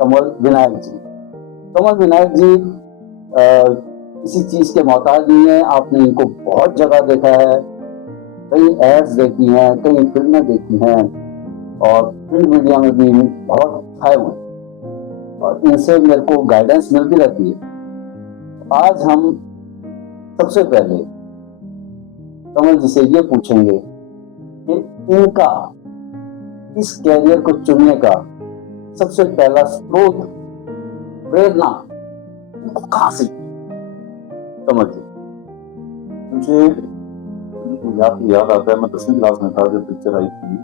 कमल विनायक जी। कमल विनायक जी किसी चीज के मोहताज नहीं है। आपने इनको बहुत जगह देखा है, कई एड्स देखी हैं, कई फिल्में देखी हैं और प्रिंट मीडिया में भी बहुत छाए हुए हैं और इनसे मेरे को गाइडेंस मिलती रहती है। आज हम सबसे पहले कमल जी से ये पूछेंगे कि इनका इस कैरियर को चुनने का सबसे पहला स्रोत, प्रेरणा उनको कहां से? कमल जी। मुझे याद आता है, मैं 10वीं क्लास में था जब पिक्चर आई थी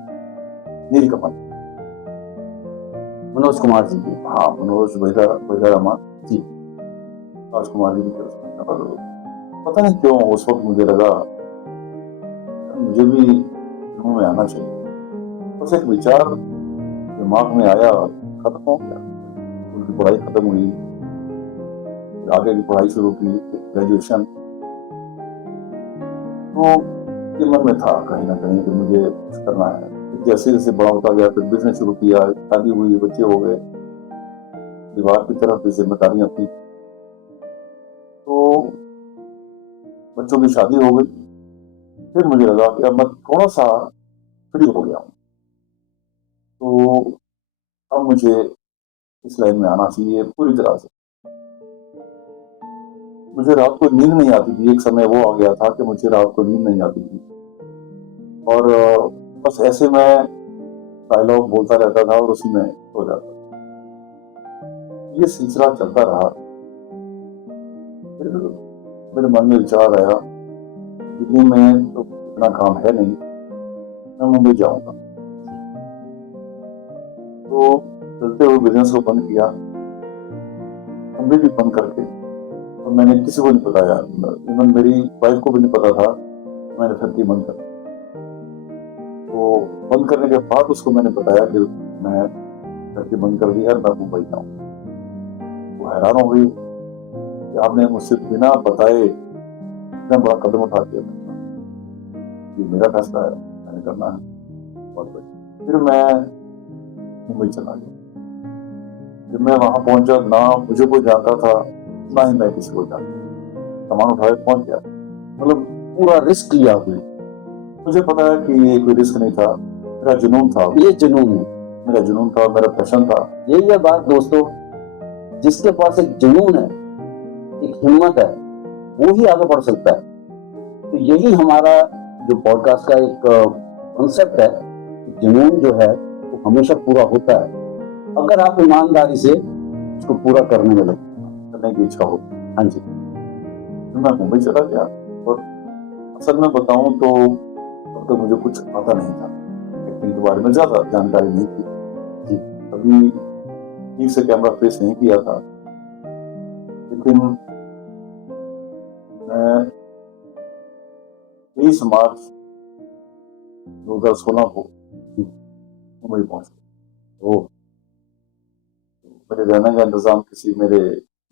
नीलकमल, मनोज कुमार जी की। हाँ, मनोज वैदा जी, राजकुमार जी की तरफ से। पता नहीं क्यों उस वक्त मुझे लगा मुझे भी फिल्मों में आना चाहिए। बस एक विचार दिमाग में आया, खत्म हो गया। उनकी पढ़ाई खत्म हुई, आगे की पढ़ाई शुरू की, ग्रेजुएशन। तो ये मन में था कहीं ना कहीं कि मुझे कुछ करना है। जैसे जैसे बड़ा होता गया फिर बिजनेस शुरू किया, शादी हुई, बच्चे हो गए, परिवार की तरफ भी जिम्मेदारियां थी। तो बच्चों की शादी हो गई, फिर मुझे लगा कि अब मैं थोड़ा सा फ्री हो गया हूँ, तो अब मुझे इस लाइन में आना चाहिए पूरी तरह से। मुझे रात को नींद नहीं आती थी, एक समय वो आ गया था कि मुझे रात को नींद नहीं आती थी और बस ऐसे मैं डायलॉग बोलता रहता था और उसी में हो जाता था। ये सिलसिला चलता रहा। फिर मेरे मन में विचार आया, दिल्ली में तो इतना काम है नहीं, मैं मुंबई जाऊंगा। तो चलते हुए बिजनेस को बंद किया, कंप्लीटली बंद करके। और मैंने किसी को नहीं बताया, इवन मेरी वाइफ को भी नहीं पता था मैंने फैक्ट्री बंद कर। तो बंद करने के बाद उसको मैंने बताया कि मैं फैक्ट्री बंद कर दी है, मैं मुंबई जाऊँ। वो हैरान हो गई कि आपने मुझसे बिना बताए इतना बड़ा कदम उठा दिया। ये मेरा फैसला है, मैंने करना है, बहुत बढ़िया। फिर मैं मुंबई चला गया। फिर मैं वहां पहुंचा, ना मुझे कोई जानता था ना ही मैं किसी को जानता। सामान उठाए पहुंच गया, मतलब पूरा रिस्क लिया आपने। मुझे पता है कि ये कोई रिस्क नहीं था, मेरा जुनून था। ये जुनून है, मेरा जुनून था, मेरा पैशन था। यही है बात दोस्तों, जिसके पास एक जुनून है, एक हिम्मत है, वो ही आगे बढ़ सकता है। तो यही हमारा जो पॉडकास्ट का एक कॉन्सेप्ट है, जुनून जो है वो हमेशा पूरा होता है अगर आप ईमानदारी से उसको पूरा करने में लगे, करने की इच्छा हो। हाँ जी। मैं मुंबई चला गया और असल में बताऊं तो अब तक मुझे कुछ आता नहीं था, एक्टिंग के बारे में ज्यादा जानकारी नहीं थी जी। कभी ठीक से कैमरा फेस नहीं किया था। लेकिन मैं 23 मार्च 2016 को मुंबई पहुंच गया। मेरे रहने का इंतजाम किसी मेरे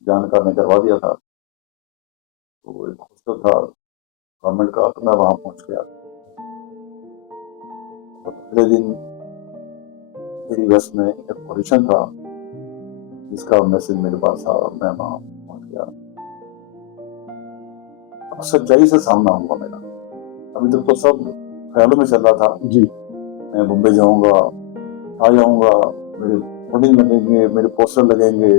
जानकार ने करवा दिया था, तो एक हॉस्टल था गवर्नमेंट का, तो मैं वहां पहुंच गया। अगले दिन मेरी बस में एक ऑडिशन था जिसका मैसेज मेरे पास था, मैं वहां पहुंच गया। अब सच्चाई से सामना हुआ मेरा। अभी तक तो सब ख्यालों में चल रहा था जी, मैं मुंबई जाऊंगा, आ जाऊंगा, मेरे होर्डिंग लगेंगे, मेरे पोस्टर लगेंगे,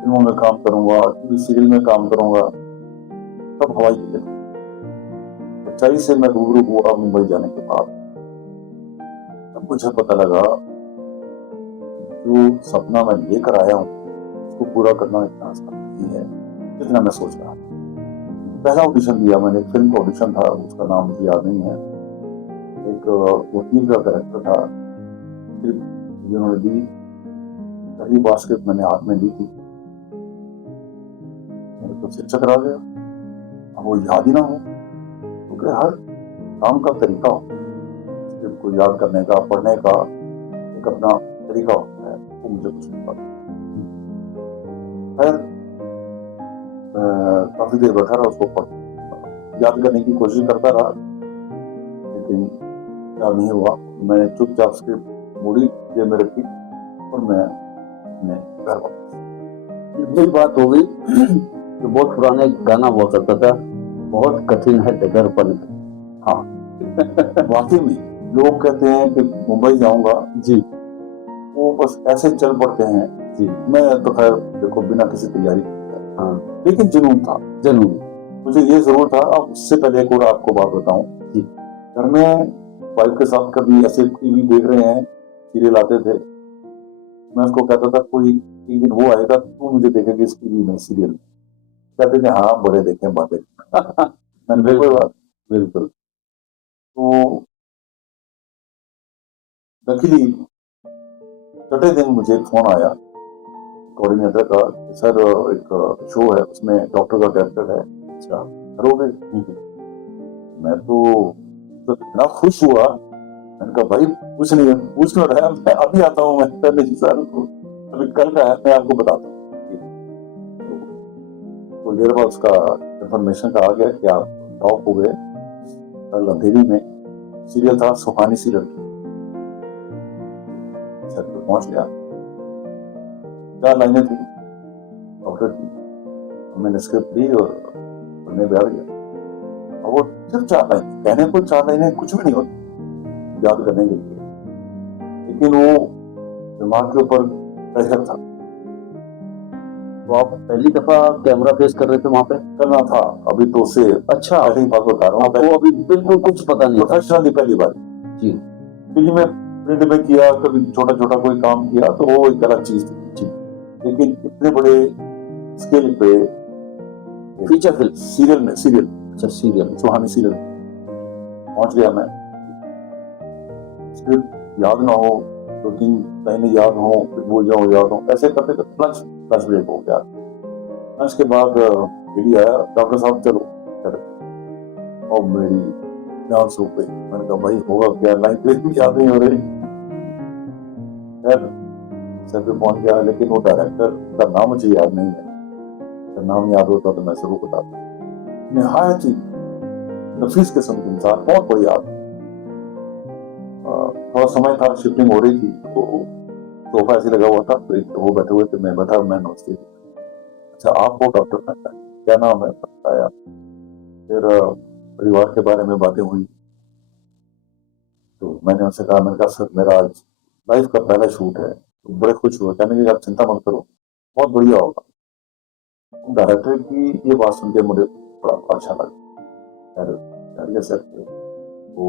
फिल्मों में काम करूंगा, टीवी सीरियल में काम करूंगा, सब हवाई किए। सच्चाई से मैं रूबरू हुआ मुंबई जाने के बाद। तब मुझे पता लगा जो सपना मैं लेकर आया हूँ उसको पूरा करना इतना आसान नहीं है जितना मैं सोच रहा था। पहला ऑडिशन दिया मैंने, फिल्म का ऑडिशन था, उसका नाम मुझे याद नहीं है। एक वकील का कैरेक्टर था, जिन्होंने दी। पहली बार स्क्रिप्ट मैंने हाथ में ली थी, मेरे तो सिर चकरा गया। अब वो याद ही ना हो, क्योंकि हर काम का तरीका होता है, स्क्रिप्ट को याद करने का, पढ़ने का एक अपना तरीका होता है, वो मुझे कुछ नहीं पता। खैर काफी देर बैठा रहा, उसको याद करने की कोशिश करता रहा, लेकिन याद नहीं हुआ। मैंने चुपचाप स्क्रिप्ट मोड़ी जेब में रखी और मैं अपने घर वापस। यही बात हो गई तो बहुत पुराना एक गाना हुआ करता था, बहुत कठिन है डगर पर। हाँ वाकई में लोग कहते हैं कि मुंबई जाऊंगा जी वो बस ऐसे चल पड़ते हैं। जी मैं तो खैर देखो बिना किसी तैयारी के, हाँ लेकिन जुनून था, जरूर मुझे ये जरूर था। अब उससे पहले एक और आपको बात बताऊं, जी घर में वाइफ के साथ कभी ऐसे टीवी देख रहे हैं, सीरियल आते थे, मैं उसको कहता था कोई एक दिन वो आएगा तू मुझे देखेगी इस टीवी में सीरियल। कहते थे हाँ बड़े देखें बातें। मैंने कोई बात। बिल्कुल तो लकीली छठे दिन मुझे एक फोन आया कोऑर्डिनेटर का, सर एक शो है उसमें डॉक्टर का कैरेक्टर है, अच्छा करोगे? मैं तो इतना खुश हुआ, मैंने कहा भाई कुछ नहीं पूछ क्यों रहा है, मैं अभी आता हूँ, मैं पहले ही सर अभी कल का है, मैं आपको बताता हूँ। तो देर बाद उसका इंफॉर्मेशन का आ गया कि आप टॉप हो गए। कल अंधेरी में सीरियल था सुहानी सी लड़की, छत पे पहुंच गया, 4 लाइनें थी डॉक्टर की, मैंने स्क्रिप्ट दी और पढ़ने बैठ गया। और वो सिर्फ 4 लाइनें, कहने को 4 लाइनें कुछ भी नहीं होती याद करने के लिए, लेकिन वो दिमाग के ऊपर प्रेशर था। तो आप पहली दफा कैमरा फेस कर रहे थे वहां पे? करना था अभी तो उससे अच्छा पहले ही बात बता रहा हूँ, आपको अभी बिल्कुल कुछ पता नहीं था? प्रोफेशनली पहली बार जी क्योंकि मैं प्रिंट में किया, कभी छोटा छोटा कोई काम किया तो वो एक अलग चीज थी, लेकिन इतने बड़े scale pay feature film serial में, सीरियल अच्छा सीरियल सुहानी सीरियल पहुंच गया मैं। स्क्रिप्ट याद ना हो, 2-3 लाइनें याद हो, भूल जाओ याद हो, ऐसे करते करते लंच ब्रेक हो गया। लंच के बाद पीडी आया, डॉक्टर साहब चलो, और मेरी जान सूख गई। मैंने कहा भाई होगा क्या, लाइन प्लेट भी याद नहीं हो रही। सर पे पहुंच गया, लेकिन वो डायरेक्टर का नाम मुझे याद नहीं है, अगर नाम याद होता तो मैं जरूर बताता। निहायत ही नफीस किस्म के इंसान, बहुत बढ़िया आदमी। थोड़ा समय था, शिफ्टिंग हो रही थी, तो सोफा ऐसे लगा हुआ था, तो वो बैठे हुए थे, मैं बैठा, मैं नमस्ते, अच्छा आप वो डॉक्टर का क्या नाम है बताया, फिर परिवार के बारे में बातें हुई। तो मैंने उनसे कहा, मैंने कहा सर मेरा आज लाइफ का पहला शूट है। तो बड़े खुश हुए, कहने लगे आप चिंता मत करो, बहुत बढ़िया होगा। डायरेक्टर की ये बात सुन के मुझे बड़ा अच्छा लगा। सर वो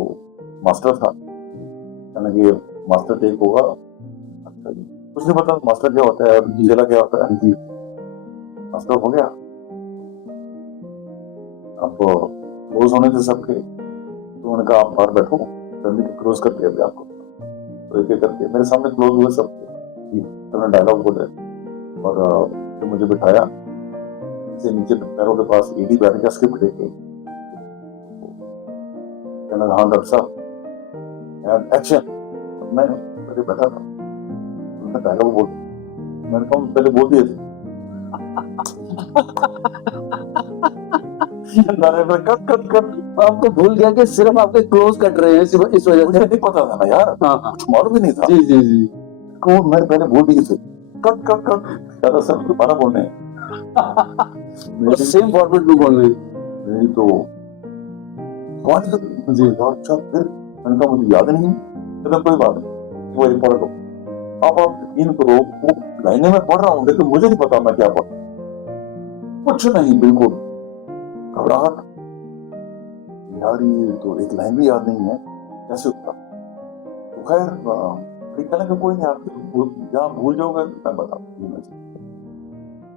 मास्टर था, कहने लगे मास्टर टेक होगा। अच्छा जी, कुछ नहीं पता मास्टर क्या होता है और जिला क्या होता है। जी मास्टर हो गया, अब क्लोज होने थे सबके, तो उन्होंने कहा आप बाहर बैठो, फैमिली को क्लोज करके अभी आपको। तो एक एक करके मेरे सामने क्लोज हुए सबके, तो मैं डायलॉग बोले और फिर मुझे बिठाया, से नीचे पैरों के पास ईडी बैठ गया स्क्रिप्ट लेके, कहना हाँ डॉक्टर साहब एक्शन। मैं बैठा था, उन्होंने डायलॉग बोल, मैंने कहा पहले बोल दिए थे। कट कट कट, आपको भूल गया कि सिर्फ आपके क्लोज कट रहे हैं इस वजह से? मुझे नहीं पता था ना यार, कुछ मालूम भी नहीं था। जी जी जी को मैंने पहले बोल दिए थे, कट कट कट, कहता सर दोबारा बोलने सेम फॉर्मेट में बोल रहे मेरी तो जी अच्छा। फिर मैंने कहा मुझे याद नहीं, कहता कोई बात नहीं वो पढ़ लो। अब आप यकीन करो वो लाइनें में पढ़ रहा हूँ, लेकिन मुझे नहीं पता मैं क्या पढ़, कुछ नहीं, बिल्कुल घबराहट, यार ये तो एक लाइन भी याद नहीं है, कैसे होता। तो खैर कहने का कोई नहीं, आप जहाँ भूल जाओगे मैं बता दूंगा।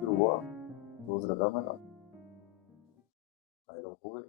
फिर हुआ रोज लगा मैं हो गए।